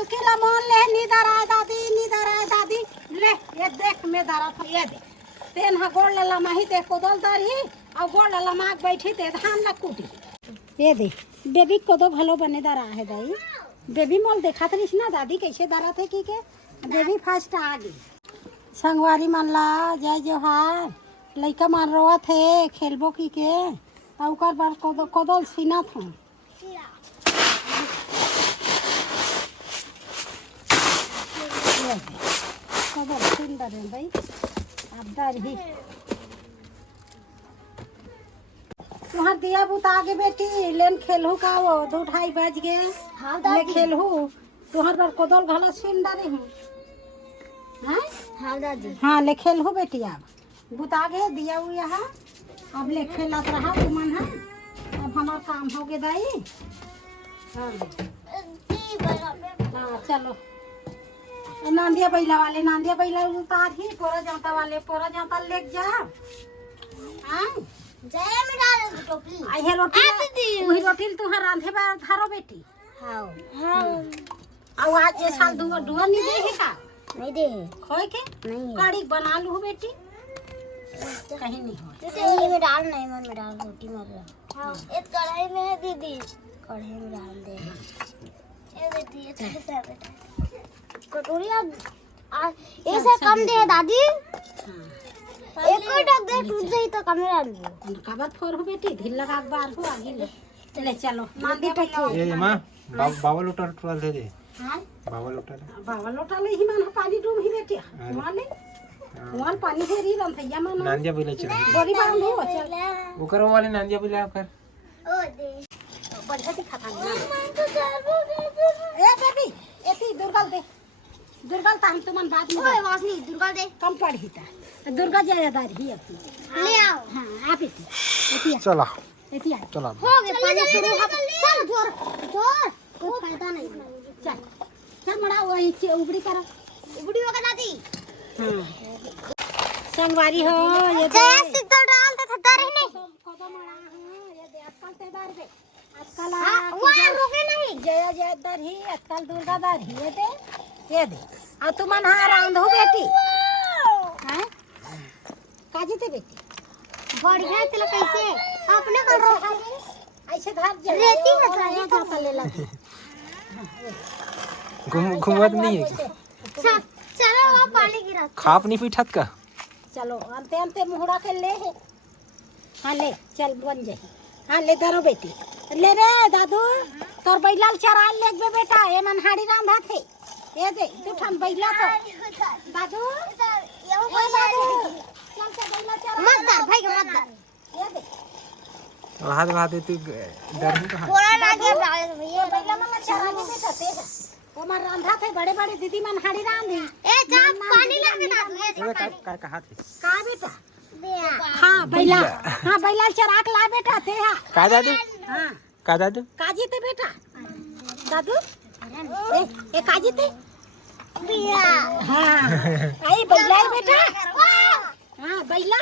पालकी ला मोन ले नीदर आए दादी ले ये देख मैं दारा था ये देख तेन हा गोड़ ला माही देख कोदल दारी और गोड़ ला माग बैठी ते धान ला कूटी ये देख बेबी को तो भलो बने दारा है दाई बेबी मोल देखा थी ना दादी कैसे दारा थे की के बेबी फर्स्ट आ गई संगवारी मन ला जय जोहार लइका मान रोआ थे खेलबो की के औकर बार कोदल सीना था कोदल सुंदर है भाई अब डर ही तुहार दिया बुता आगे बेटी लेन खेलहू का वो 2-2:30 बज गए हाँ ले खेलहू तुहार बार कोदल घला सुंदर है हैं हाँ दादी हाँ ले खेलहू बेटी अब बुता गए दिया हुआ यहाँ अब ले खेलत रहा तुमन है अब हमार काम हो गए दाई हाँ चलो नांदिया बैला उतार ही पोरा जाता लेक जा हाँ जय में डाल टोपी आई है रोटी वही रोटी तुहार रांधे बा धारो बेटी हां हां अब आज ये साल दुआ नहीं दे है का नहीं दे खोए के नहीं कड़ी बना लू बेटी कहीं नहीं हो तो ये में डाल नहीं मन में डाल रोटी मार हां एक कढ़ाई में है दीदी कढ़ाई में डाल दे ये बेटी ये छोटा बेटा कटोरी ये से कम दे दादी एक और डग दे टूट जाई तो कैमरा दे कबर फोर हो बेटी ढील लगा बार हो आगे ले चलो नांदी पे ये मां बाबा लोटा टोल दे दे हां बाबा लोटा ले ही मन पानी डूब ही बेटी माले वहां पानी फेरी रन थैया मन नांदिया बिले चल बोरी बांध हो चल ओकर वाले नांदिया बिले कर ओ दे बढ़िया दिखा था ए बेबी एती दुर्गल ता हम तुमन बाद में ओए वासनी दुर्गा दे कम पढ़ी था तो दुर्गा जयादार ही अपनी ले आओ हां आप एती चला एती आ चला हो गए पानी शुरू हो चल जोर कोई फायदा नहीं चल मड़ा वही उबड़ी करो उबड़ी होगा दादी हां संगवारी हो ये जैसे तो डाल दे था नहीं कोदो मड़ा हां ये दे आजकल ते बार दे आजकल वहां रुके नहीं जयादार ही आजकल दुर्गादार ही ये दे और तुमन हां रांधो बेटी हैं काजी ते बेटी बढ़िया चलो कैसे अपने कर रो ऐसे धार रेती है सारी जाता ले ला घुमत नहीं है चलो आप पानी गिरा खाप नहीं पीठत का चलो अंते मुहड़ा के ले है हाँ ले चल बन जाए हाँ ले धरो बेटी ले रे दादू तोर बैलाल चरा ले बे बेटा ए मन हाड़ी रांधा थे ये दे तू ठन बैला तो दादू ये दादू चल से बैला चरा मत डर भाई मत डर ये दे हाथ तू डर नहीं कहां थोड़ा लागे डाल भैया बैला मन चरा के बेटा ते वो मन रांधा थे बड़े दीदी मन हाड़ी रांधी ए जा पानी लागे दादू का कहा थे का बेटा हाँ बैला चराक ला बेटा थे हाँ का दादू हाँ का दादू काजी ते बेटा दादू ए काजी ते बिया हाँ आई बैला बेटा हाँ बैला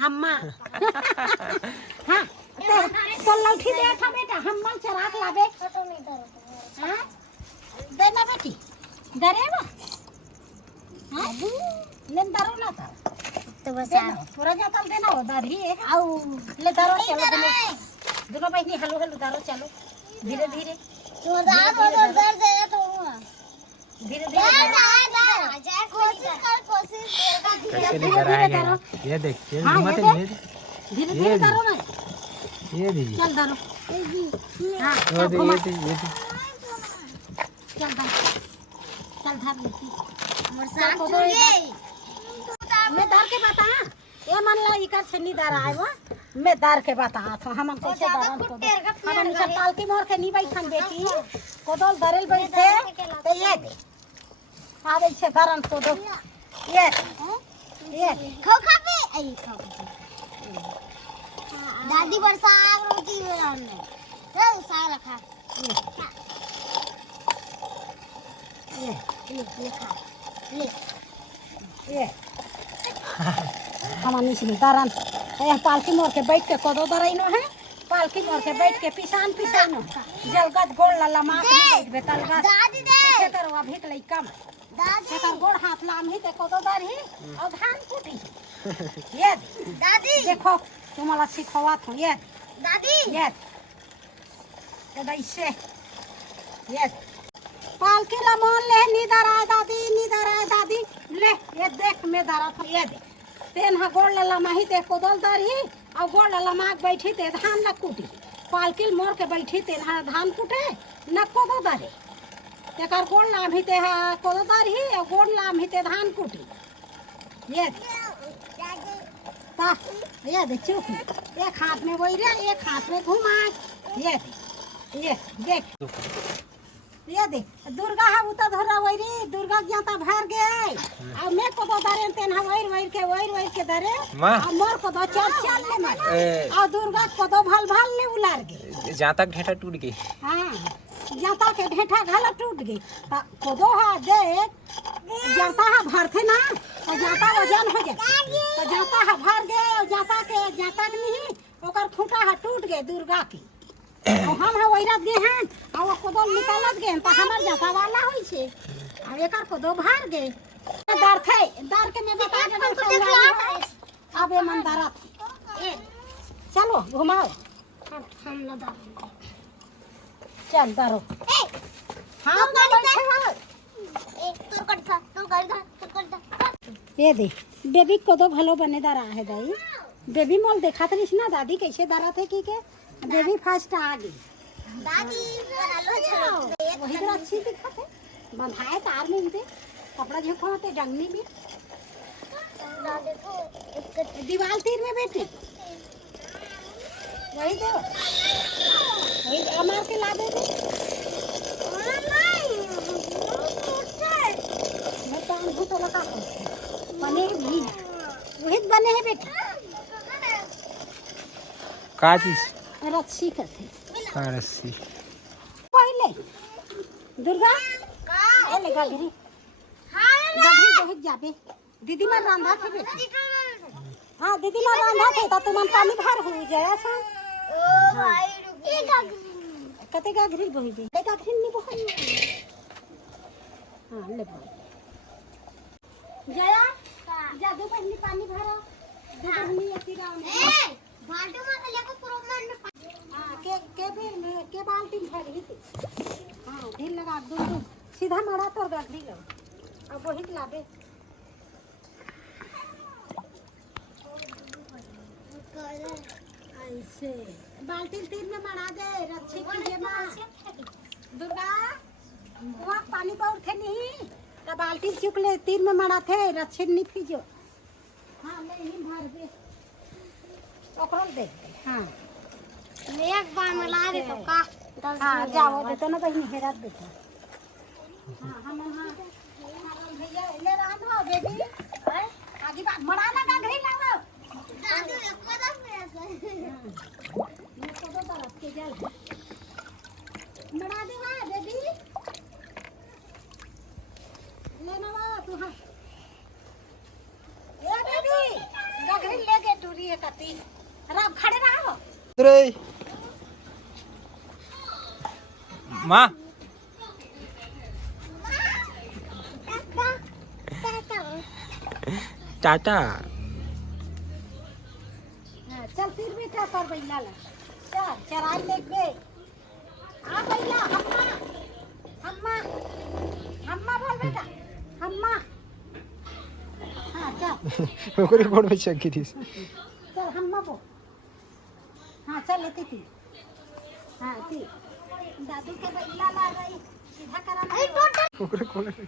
हम्मा हाँ तो लौठी दे था बेटा हम्मा चराक लाबे हाँ देना बेटी डरे ना हाँ लेन डरो ना था तो बस पूरा जाता देना हो दारी आओ ले डरो चलो दोनों बहनी हलो डरो चलो धीरे धीरे तो दर्द दे तो धीरे कोशिश कैसे नहीं कराएगा ये देख ये घुमाते नहीं धीरे धीरे डरो ना ये दीजिए चल डरो हाँ ये दे चल धर लेती मैं दार के बता ये मन ला इकर छन्नी दार आए वो मैं दार के बता तो हमन कैसे दारन को हमन सब पालकी मोर के नी बैठन बेटी कोदल दरेल बैठे तो ये दे आवे छे दारन को दो ये खो खाबे आई खो दादी बरसा रोटी बनाने चल सारा खा ये खा ये हमन इसमें दारन पालकी मोर के बैठ के कोदो दराई नो है पालकी मोर के बैठ के पिसान नो जलगत गोड़ लला माँ के देख बेतल गा दादी दे के करो अभी के लई कम दादी के गोड़ हाथ लाम ही ते कोदो दर ही और धान कुटी ये दादी देखो तुम्हाला सिखवा थो ये दादी ये ऐसे ये पालकी ला मान ले नीदर आए दादी ले ये देख में दरा था ये देख तेन हा गोड़ लला माही ते कोदल दर ही और गोड़ लला माग बैठी ते धान न कुटी पालकिल मोर के बैठी ते धान कुटे न कोदो दरे तेकर गोड़ लाम ही ते कोदो दर ही और गोड़ लाम ही ते धान कुटी ये ता ये दे चुप एक हाथ में वही रे एक हाथ में घुमा ये देख ये दे दुर्गा हा उता धरा वही दुर्गा ज्ञाता भर गए और मैं को दो दरे तेन हा वही के दरे माँ। और मोर को दो चल ले मर और दुर्गा को दो भल ले उलार गए जहाँ तक ढेटा टूट गई। हाँ जाता के ढेठा घाला टूट गई को दो हा देख जाता हा भरथे ना और जाता वजन हो जाए तो जाता हा भर गए और जाता के नहीं ओकर खूंटा हा टूट गए दुर्गा की और हम हा वैरत गए हैं और को दो निकालत गए तो हमार जाता वाला होई छे और एकर को दो भार गए दर के मैं बता दे अब ये मन दरा चलो घुमाओ हम ना दादी चल दरो हाँ तो बैठे हो तू कर ये दे बेबी को दो भलो बने दरा है दाई बेबी मोल देखा था ना दादी कैसे दरा थे की के बेबी फर्स्ट आ गई दादी बना लो वही तो अच्छी दिखा थे बंधाए तार में भी कपड़ा झुको थे डंगनी में देखो एक दीवार तीर में बैठे वही दे वही अमार के ला दे मैं पान भूत लगा बने भी वही बने हैं बेटा का चीज रस्सी करते का रस्सी पहले दुर्गा ए ले गगरी बहुत जाबे दीदी मां रांधा थे बेटा हाँ दीदी मां रांधा थे तो तुम पानी भर हो जाए सा ओ भाई रुक कते गगरी बही दे ए गगरी नहीं बही हां ले बही जया जादू पहली पानी भरा दूधनी अति राम ए बाल्टी में लेको प्रोग्राम में हां के बाल्टी भरी थी हां ढील लगा दूध सीधा मड़ा तो गगरी लो अब वही लाबे ऐसे बाल्टी तीन में मड़ा दे रच्छी की जेमा दुर्गा वो पानी बहुत थे नहीं तो बाल्टी चुक ले तीन में मड़ा थे रच्छी नहीं फीजो हाँ ले ही भर दे ओकरो दे हाँ एक बार मिला दे तो का हाँ जाओ दे तो ना बहनी हेरात बेटा हाँ हम हाँ भैया ले रहा ना बेबी आगे बात मड़ा ना गगरी लाओ दादी एको दस में से मैं को दो तरफ के जाए मड़ा दे वा बेबी लेना वा तू हाँ ए बेबी गगरी लेके टूरी है कती राम खड़े रहो रे माँ चाचा हाँ, चल फिर भी क्या कर बैला ला चल चराई ले गए आ बैला हम्मा हम्मा बोल बेटा हम्मा हाँ चल ओकरे कोड में चेक की थी चल हम्मा बोल हाँ चल लेती थी हाँ थी दादू के बैला ला गई सीधा करा ओकरे कोड में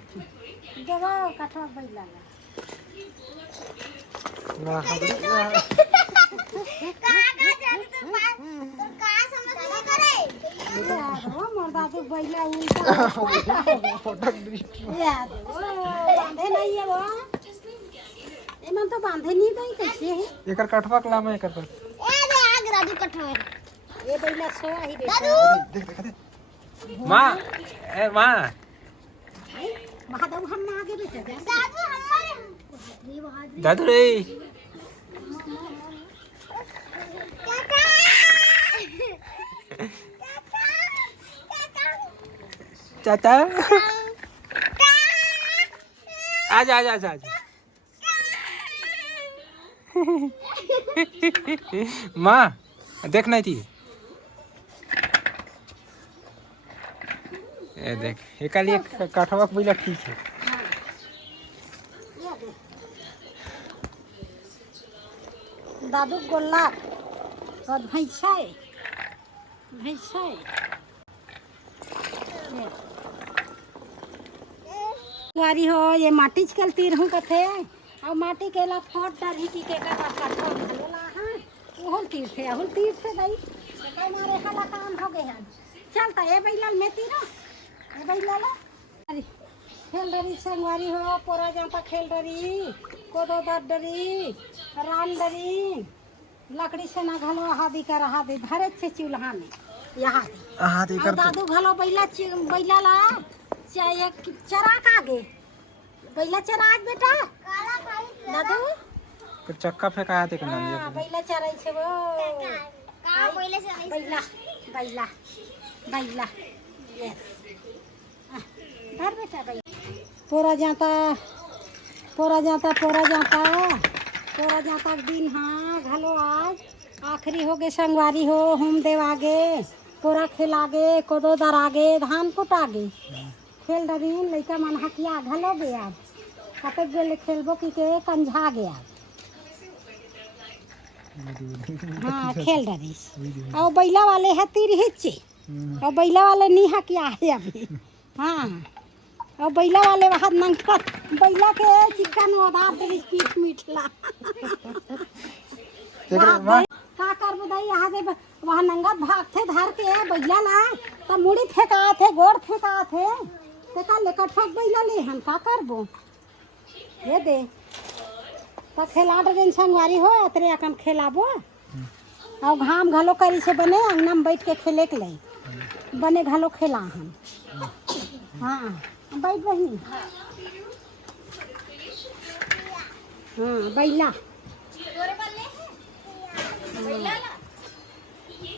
देवो कठोर बैला ला ना कहाँ जाने तो कहाँ समझ नहीं करे वो मोर दादू बैला उल्टा फटक दी यार बांधे नहीं है वो एमन तो बांधे नहीं गई कैसे है एकर कटवा के लाम एकर पर ए दे आग दादू कठोर ये बैला सो ही बेटा दादू देख देख माँ ए माँ महादेव हम आगे बेटा दादू हमारे दादू रे चाचा चाचा आजा आजा आजा आजा माँ देख नहीं थी ये देख ये काली एक काठवा के बिला ठीक है दादू गोल्ला और भैंसा भैंसा वारी हो ये माटी चलती रहूं कथे और माटी के ला फोट डाली की के का काटो भलोला हां ओहल तीर से गई तो मारे हला काम हो गए हैं चलता ये बैलाल मेती ना ये बैलाल अरे खेल रही संगवारी हो पोरा जाता खेल रही कोदो दर डरी रान डरी लकड़ी से ना घलो हादी कर हादी धरे से चूल्हा में यहाँ हादी कर दादू घलो बैला ला चाहे चरा कागे बैला चरा आज बेटा दादू फिर चक्का फेंका आते के नाम हां बैला चराई छे वो का पहिले से बैला यस धर बेटा बैला पोरा जाता दिन हाँ घलो आज आखिरी हो गए संगवारी हो होम देव आगे पोरा खिलागे कोदो दर आगे धान कुट आगे खेल डरी लड़का मन हकिया घलो गया कतक गेले खेलबो की के कंझा गया हाँ खेल डरी और बैला वाले है तीर हिच्चे और बैला वाले नहीं हकिया है अभी हाँ और बैला वाले वहाँ नंगा बैला के चिकन उधार दे पीठ मीठला का कर बुदाई यहाँ दे वहाँ नंगा भागते धार के बैला ला तो मुड़ी फेंका थे गोड़ फेंका थे ते का लेकर ठोक बैला ले हम का करबो ये दे तो खेलाट दिन संगवारी हो तेरे अकन खेलाबो और घाम घलो करी से बने अंगना में बैठ के खेले के ले बने घलो खेला हम हाँ बैठ बहनी हाँ बैला तोरे बल्ले बैला ला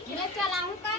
मैं चलाऊं का